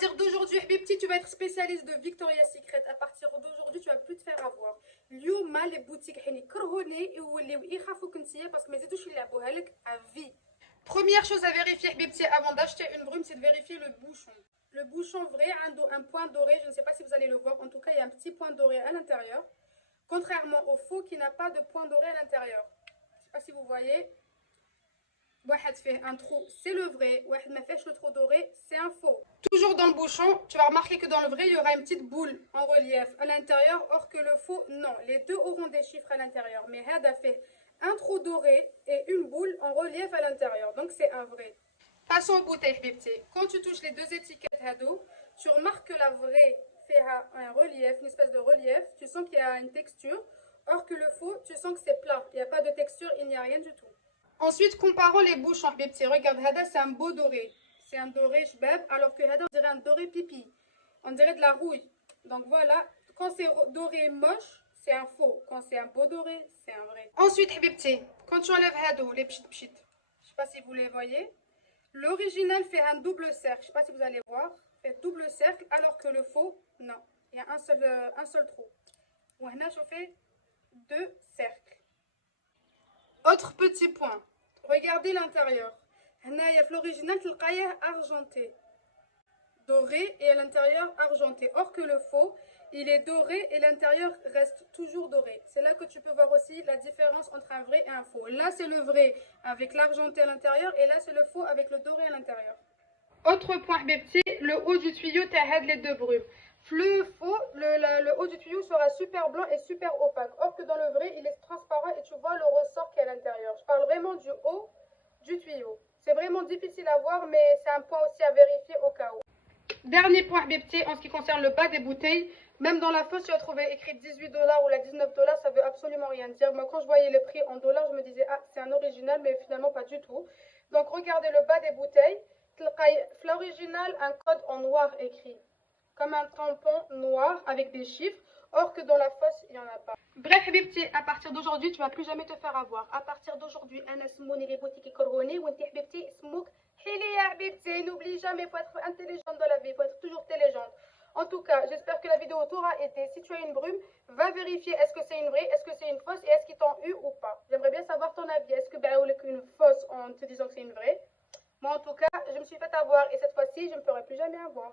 partir d'aujourd'hui, Habibti, tu vas être spécialiste de Victoria's Secret. À partir d'aujourd'hui, tu vas plus te faire avoir. اليوم les boutiques حين كرهوني يوليو يخافوك نتيا parce que ما يزيدوش يلعبوها لك à vie. Première chose à vérifier, Habibti, avant d'acheter une brume, c'est de vérifier le bouchon. Le bouchon vrai a un point doré, je ne sais pas si vous allez le voir, en tout cas il y a un petit point doré à l'intérieur, contrairement au faux qui n'a pas de point doré à l'intérieur. Je ne sais pas si vous voyez. واحد fait un trou, c'est le vrai. واحد ما فيهش le trou doré, c'est un faux. Toujours dans le bouchon, tu vas remarquer que dans le vrai, il y aura une petite boule en relief à l'intérieur, or que le faux, non. Les deux auront des chiffres à l'intérieur. Mais هذا fait un trou doré et une boule en relief à l'intérieur. Donc c'est un vrai. Passons aux bouteilles, Habibti. Quand tu touches les deux étiquettes هادو, tu remarques que la vraie fait un relief, une espèce de relief. Tu sens qu'il y a une texture, or que le faux, tu sens que c'est plat. Il n'y a pas de texture, il n'y a rien du tout. Ensuite, comparons les bouchons, Habibti. Regarde, Hada, c'est un beau doré. C'est un doré shbab, alors que Hada, on dirait un doré pipi. On dirait de la rouille. Donc voilà, quand c'est doré moche, c'est un faux. Quand c'est un beau doré, c'est un vrai. Ensuite, Habibti, quand tu enlèves Hado, les pchit pchit, je sais pas si vous les voyez, l'original fait un double cercle. Je sais pas si vous allez voir. Fait double cercle, alors que le faux, non. Il y a un seul trou. Ou Hana, je fais deux cercles. Autre petit point. Regardez l'intérieur. L'original, argenté. Doré et à l'intérieur argenté. Or que le faux, il est doré et l'intérieur reste toujours doré. C'est là que tu peux voir aussi la différence entre un vrai et un faux. Là, c'est le vrai avec l'argenté à l'intérieur et là, c'est le faux avec le doré à l'intérieur. Autre point, Habibti, le haut du tuyau t'aide les deux brumes. Le faux, le haut du tuyau sera super blanc et super opaque. Or que dans le vrai, il est transparent et tu vois le ressort qui est à l'intérieur. Je parle vraiment du haut du tuyau. C'est vraiment difficile à voir, mais c'est un point aussi à vérifier au cas où. Dernier point, Habibti, en ce qui concerne le bas des bouteilles. Même dans la fausse, tu as trouvé écrit 18$ ou la 19$, ça veut absolument rien dire. Moi, quand je voyais le prix en dollars, je me disais, ah, c'est un original, mais finalement pas du tout. Donc, regardez le bas des bouteilles. L'original, un code en noir écrit, comme un tampon noir avec des chiffres, or que dans la fausse, il n'y en a pas. Bref, Habibti, à partir d'aujourd'hui, tu vas plus jamais te faire avoir. À partir d'aujourd'hui, أنا سموني les boutiques يكرهوني وانت حبيبتي اسمك حيلي يا حبيبتي. N'oublie jamais, il faut être intelligente dans la vie, il faut être toujours intelligente. En tout cas, j'espère que la vidéo t'aura aidé. Si tu as une brume, va vérifier est-ce que c'est une vraie, est-ce que c'est une fausse et est-ce qu'ils t'ont eu ou pas. J'aimerais bien savoir ton avis. Est-ce que une fausse en te disant que c'est une vraie? Moi, en tout cas, je me suis fait avoir et cette fois-ci, je ne me ferai plus jamais avoir.